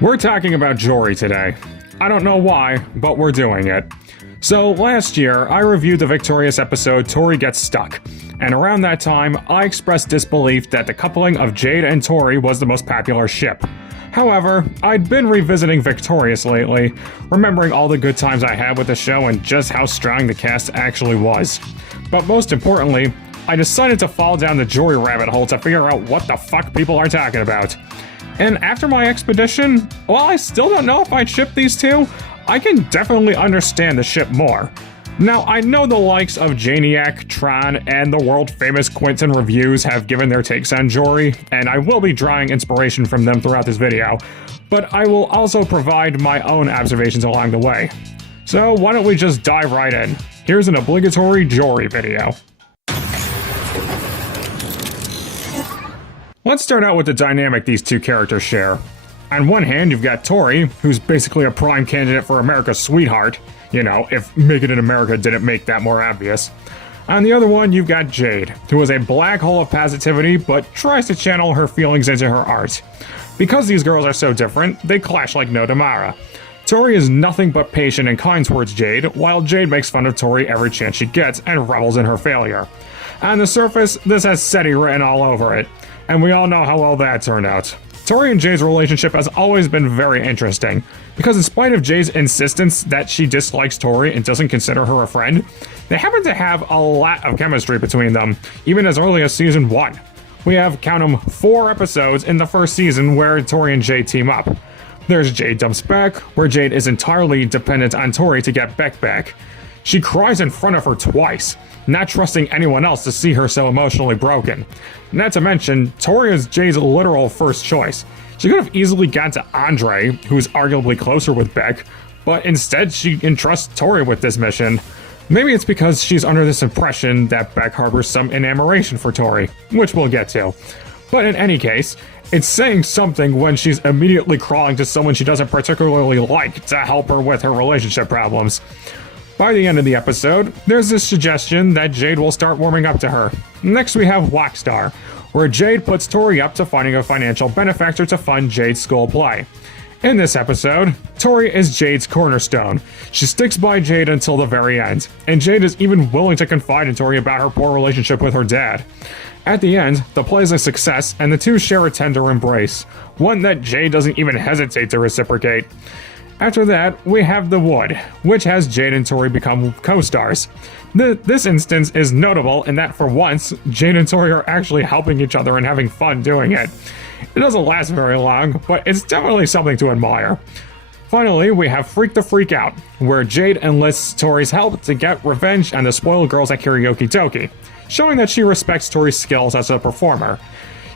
We're talking about Jori today. I don't know why, but we're doing it. So last year, I reviewed the victorious episode Tori Gets Stuck, and around that time, I expressed disbelief that the coupling of Jade and Tori was the most popular ship. However, I'd been revisiting Victorious lately, remembering all the good times I had with the show and just how strong the cast actually was. But most importantly, I decided to fall down the Jori rabbit hole to figure out what the fuck people are talking about. And after my expedition, while I still don't know if I'd ship these two, I can definitely understand the ship more. Now, I know the likes of Janiac, Tron, and the world-famous Quentin Reviews have given their takes on Jori, and I will be drawing inspiration from them throughout this video, but I will also provide my own observations along the way. So why don't we just dive right in? Here's an obligatory Jori video. Let's start out with the dynamic these two characters share. On one hand, you've got Tori, who's basically a prime candidate for America's sweetheart. You know, if Make It in America didn't make that more obvious. On the other one, you've got Jade, who is a black hole of positivity, but tries to channel her feelings into her art. Because these girls are so different, they clash like no tomorrow. Tori is nothing but patient and kind towards Jade, while Jade makes fun of Tori every chance she gets and revels in her failure. On the surface, this has SETI written all over it, and we all know how well that turned out. Tori and Jade's relationship has always been very interesting, because in spite of Jade's insistence that she dislikes Tori and doesn't consider her a friend, they happen to have a lot of chemistry between them, even as early as season 1. We have, count 'em, 4 episodes in the first season where Tori and Jade team up. There's Jade Dumps Beck, where Jade is entirely dependent on Tori to get Beck back. She cries in front of her twice, not trusting anyone else to see her so emotionally broken. Not to mention, Tori is Jade's literal first choice. She could have easily gone to Andre, who's arguably closer with Beck, but instead she entrusts Tori with this mission. Maybe it's because she's under this impression that Beck harbors some enamoration for Tori, which we'll get to. But in any case, it's saying something when she's immediately crawling to someone she doesn't particularly like to help her with her relationship problems. By the end of the episode, there's this suggestion that Jade will start warming up to her. Next we have Walkstar, where Jade puts Tori up to finding a financial benefactor to fund Jade's school play. In this episode, Tori is Jade's cornerstone. She sticks by Jade until the very end, and Jade is even willing to confide in Tori about her poor relationship with her dad. At the end, the play is a success, and the two share a tender embrace, one that Jade doesn't even hesitate to reciprocate. After that, we have The Wood, which has Jade and Tori become co-stars. This instance is notable in that for once, Jade and Tori are actually helping each other and having fun doing it. It doesn't last very long, but it's definitely something to admire. Finally, we have Freak the Freak Out, where Jade enlists Tori's help to get revenge on the spoiled girls at Karaoke Toki, showing that she respects Tori's skills as a performer.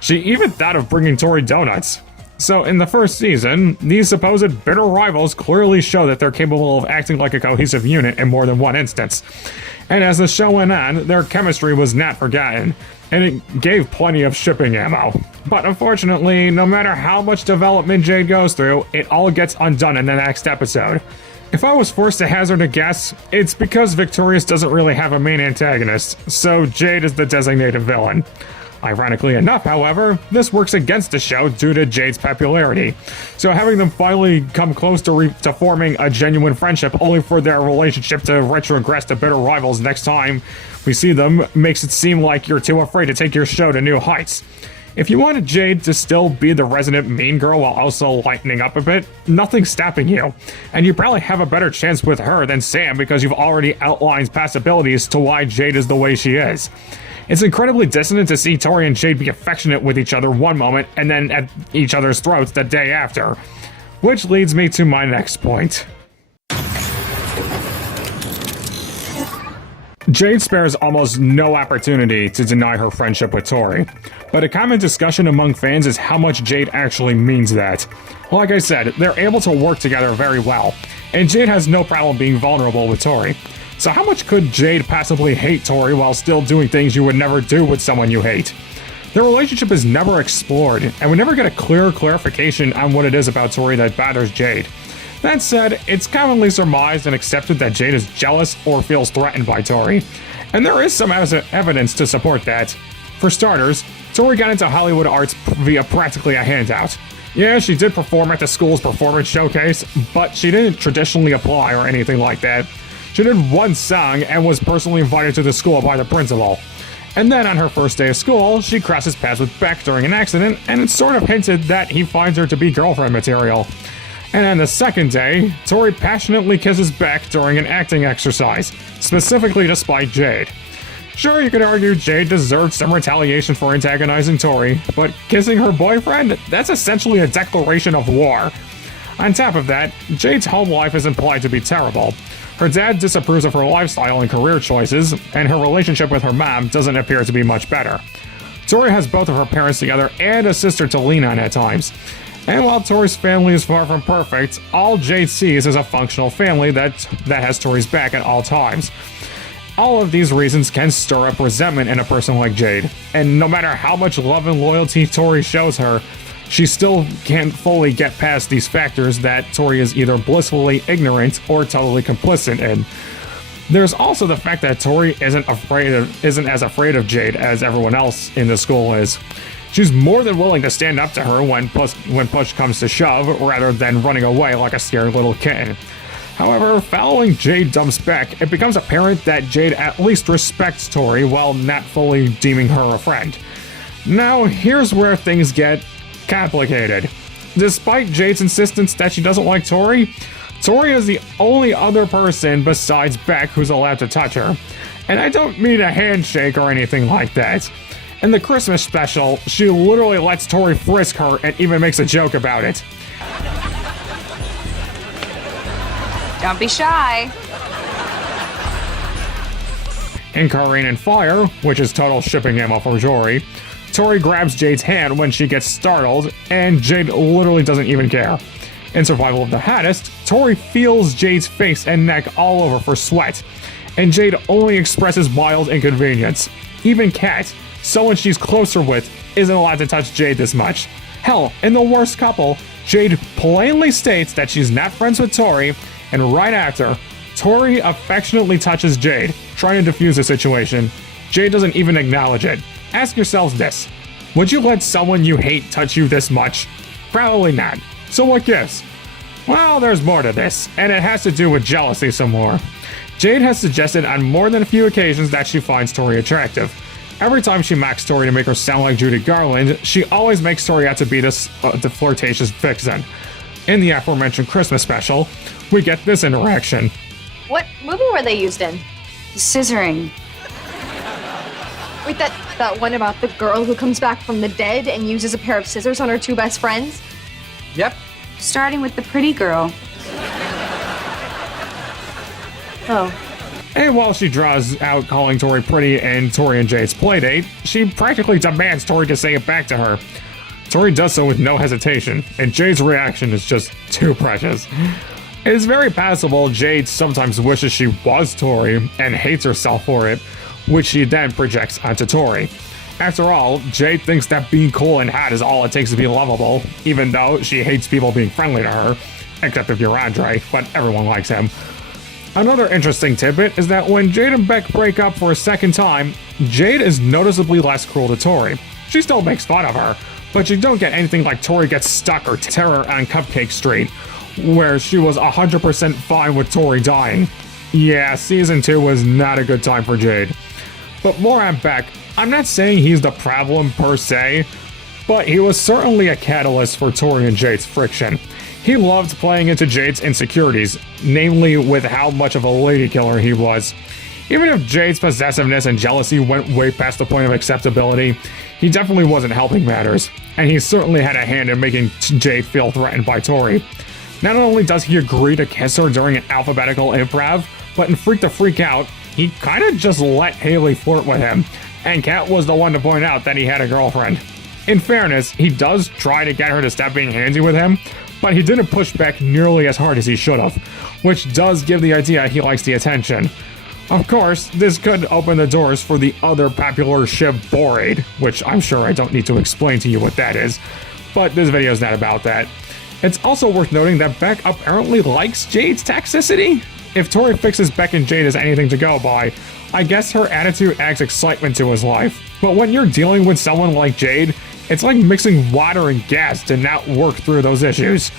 She even thought of bringing Tori donuts. So in the first season, these supposed bitter rivals clearly show that they're capable of acting like a cohesive unit in more than one instance. And as the show went on, their chemistry was not forgotten, and it gave plenty of shipping ammo. But unfortunately, no matter how much development Jade goes through, it all gets undone in the next episode. If I was forced to hazard a guess, it's because Victorious doesn't really have a main antagonist, so Jade is the designated villain. Ironically enough, however, this works against the show due to Jade's popularity. So having them finally come close to forming a genuine friendship only for their relationship to retrogress to bitter rivals next time we see them makes it seem like you're too afraid to take your show to new heights. If you wanted Jade to still be the resident mean girl while also lightening up a bit, nothing's stopping you. And you probably have a better chance with her than Sam because you've already outlined possibilities to why Jade is the way she is. It's incredibly dissonant to see Tori and Jade be affectionate with each other one moment and then at each other's throats the day after. Which leads me to my next point. Jade spares almost no opportunity to deny her friendship with Tori, but a common discussion among fans is how much Jade actually means that. Like I said, they're able to work together very well, and Jade has no problem being vulnerable with Tori. So how much could Jade possibly hate Tori while still doing things you would never do with someone you hate? Their relationship is never explored, and we never get a clear clarification on what it is about Tori that bothers Jade. That said, it's commonly surmised and accepted that Jade is jealous or feels threatened by Tori, and there is some evidence to support that. For starters, Tori got into Hollywood arts via practically a handout. Yeah, she did perform at the school's performance showcase, but she didn't traditionally apply or anything like that. She did one song and was personally invited to the school by the principal. And then on her first day of school, she crosses paths with Beck during an accident, and it's sort of hinted that he finds her to be girlfriend material. And on the second day, Tori passionately kisses Beck during an acting exercise, specifically to spite Jade. Sure, you could argue Jade deserved some retaliation for antagonizing Tori, but kissing her boyfriend? That's essentially a declaration of war. On top of that, Jade's home life is implied to be terrible. Her dad disapproves of her lifestyle and career choices, and her relationship with her mom doesn't appear to be much better. Tori has both of her parents together and a sister to lean on at times. And while Tori's family is far from perfect, all Jade sees is a functional family that has Tori's back at all times. All of these reasons can stir up resentment in a person like Jade, and no matter how much love and loyalty Tori shows her, she still can't fully get past these factors that Tori is either blissfully ignorant or totally complicit in. There's also the fact that Tori isn't as afraid of Jade as everyone else in the school is. She's more than willing to stand up to her when push comes to shove, rather than running away like a scared little kitten. However, following Jade dumps Beck, it becomes apparent that Jade at least respects Tori while not fully deeming her a friend. Now, here's where things get complicated. Despite Jade's insistence that she doesn't like Tori, Tori is the only other person besides Beck who's allowed to touch her. And I don't mean a handshake or anything like that. In the Christmas special, she literally lets Tori frisk her and even makes a joke about it. Don't be shy. In Car, Rain, and Fire, which is total shipping ammo for Jori, Tori grabs Jade's hand when she gets startled, and Jade literally doesn't even care. In Survival of the Hottest, Tori feels Jade's face and neck all over for sweat, and Jade only expresses mild inconvenience. Even Kat, someone she's closer with, isn't allowed to touch Jade this much. Hell, in The Worst Couple, Jade plainly states that she's not friends with Tori, and right after, Tori affectionately touches Jade, trying to defuse the situation. Jade doesn't even acknowledge it. Ask yourselves this: would you let someone you hate touch you this much? Probably not. So what gives? Well, there's more to this, and it has to do with jealousy some more. Jade has suggested on more than a few occasions that she finds Tori attractive. Every time she mocks Tori to make her sound like Judy Garland, she always makes Tori out to be the flirtatious vixen. In the aforementioned Christmas special, we get this interaction. What movie were they used in? Scissoring. Wait, that one about the girl who comes back from the dead and uses a pair of scissors on her two best friends? Yep. Starting with the pretty girl. Oh. And while she draws out calling Tori pretty in Tori and Jade's playdate, she practically demands Tori to say it back to her. Tori does so with no hesitation, and Jade's reaction is just too precious. It is very possible Jade sometimes wishes she was Tori and hates herself for it, which she then projects onto Tori. After all, Jade thinks that being cool and hot is all it takes to be lovable, even though she hates people being friendly to her, except if you're Andre, but everyone likes him. Another interesting tidbit is that when Jade and Beck break up for a second time, Jade is noticeably less cruel to Tori. She still makes fun of her, but you don't get anything like Tori gets stuck or terror on Cupcake Street, where she was 100% fine with Tori dying. Yeah, season 2 was not a good time for Jade. But more on Beck, I'm not saying he's the problem per se, but he was certainly a catalyst for Tori and Jade's friction. He loved playing into Jade's insecurities, namely with how much of a lady killer he was. Even if Jade's possessiveness and jealousy went way past the point of acceptability, he definitely wasn't helping matters, and he certainly had a hand in making Jade feel threatened by Tori. Not only does he agree to kiss her during an alphabetical improv, but in Freak the Freak Out, he kinda just let Haley flirt with him, and Kat was the one to point out that he had a girlfriend. In fairness, he does try to get her to stop being handsy with him, but he didn't push back nearly as hard as he should have, which does give the idea he likes the attention. Of course, this could open the doors for the other popular ship Borade, which I'm sure I don't need to explain to you what that is, but this video is not about that. It's also worth noting that Beck apparently likes Jade's toxicity. If Tori fixes Beck and Jade as anything to go by, I guess her attitude adds excitement to his life. But when you're dealing with someone like Jade, It's like mixing water and gas to not work through those issues.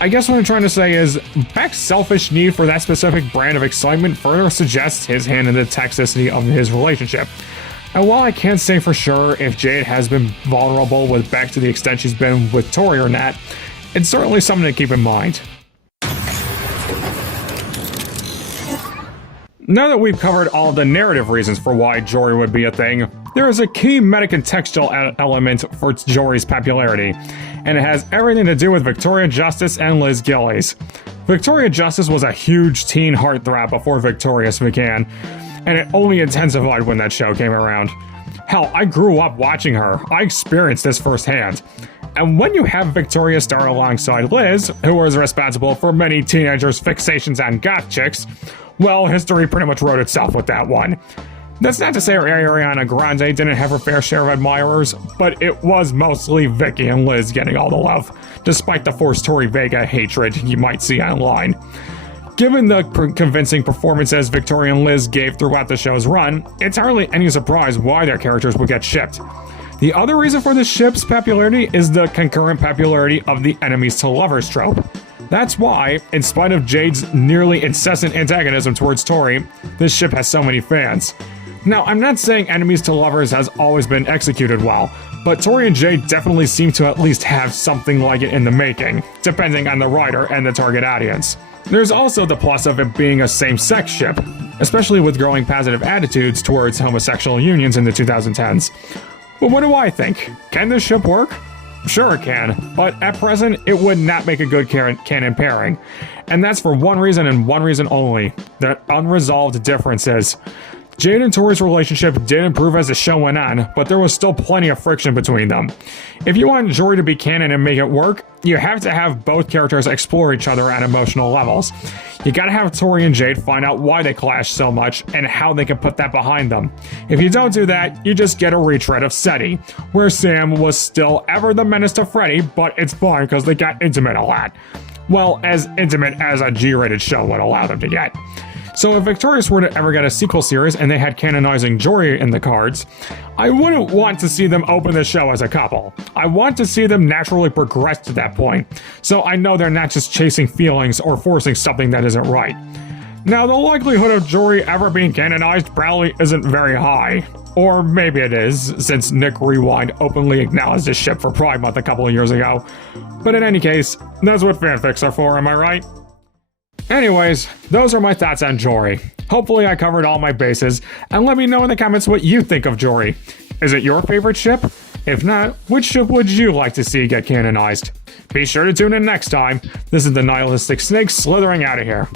I guess what I'm trying to say is, Beck's selfish need for that specific brand of excitement further suggests his hand in the toxicity of his relationship. And while I can't say for sure if Jade has been vulnerable with Beck to the extent she's been with Tori or not, it's certainly something to keep in mind. Now that we've covered all of the narrative reasons for why Jori would be a thing, there is a key meta-contextual element for Jori's popularity, and it has everything to do with Victoria Justice and Liz Gillies. Victoria Justice was a huge teen heartthrob before Victorious began, and it only intensified when that show came around. Hell, I grew up watching her. I experienced this firsthand. And when you have Victoria star alongside Liz, who was responsible for many teenagers' fixations on goth chicks, well, history pretty much wrote itself with that one. That's not to say Ariana Grande didn't have her fair share of admirers, but it was mostly Vicky and Liz getting all the love, despite the forced Tori Vega hatred you might see online. Given the convincing performances Victoria and Liz gave throughout the show's run, it's hardly any surprise why their characters would get shipped. The other reason for the ship's popularity is the concurrent popularity of the enemies to lovers trope. That's why, in spite of Jade's nearly incessant antagonism towards Tori, this ship has so many fans. Now, I'm not saying enemies to lovers has always been executed well, but Tori and Jade definitely seem to at least have something like it in the making, depending on the writer and the target audience. There's also the plus of it being a same-sex ship, especially with growing positive attitudes towards homosexual unions in the 2010s. But what do I think? Can this ship work? Sure it can, but at present, it would not make a good canon pairing. And that's for one reason and one reason only: the unresolved differences. Jade and Tori's relationship did improve as the show went on, but there was still plenty of friction between them. If you want Jori to be canon and make it work, you have to have both characters explore each other at emotional levels. You gotta have Tori and Jade find out why they clash so much and how they can put that behind them. If you don't do that, you just get a retread of SETI, where Sam was still ever the menace to Freddy, but it's fine because they got intimate a lot. Well, as intimate as a G-rated show would allow them to get. So if Victorious were to ever get a sequel series and they had canonizing Jori in the cards, I wouldn't want to see them open the show as a couple. I want to see them naturally progress to that point, so I know they're not just chasing feelings or forcing something that isn't right. Now, the likelihood of Jori ever being canonized probably isn't very high. Or maybe it is, since Nick Rewind openly acknowledged this ship for Pride Month a couple of years ago. But in any case, that's what fanfics are for, am I right? Anyways, those are my thoughts on Jori. Hopefully I covered all my bases, and let me know in the comments what you think of Jori. Is it your favorite ship? If not, which ship would you like to see get canonized? Be sure to tune in next time. This is the Nihilistic Snake slithering out of here.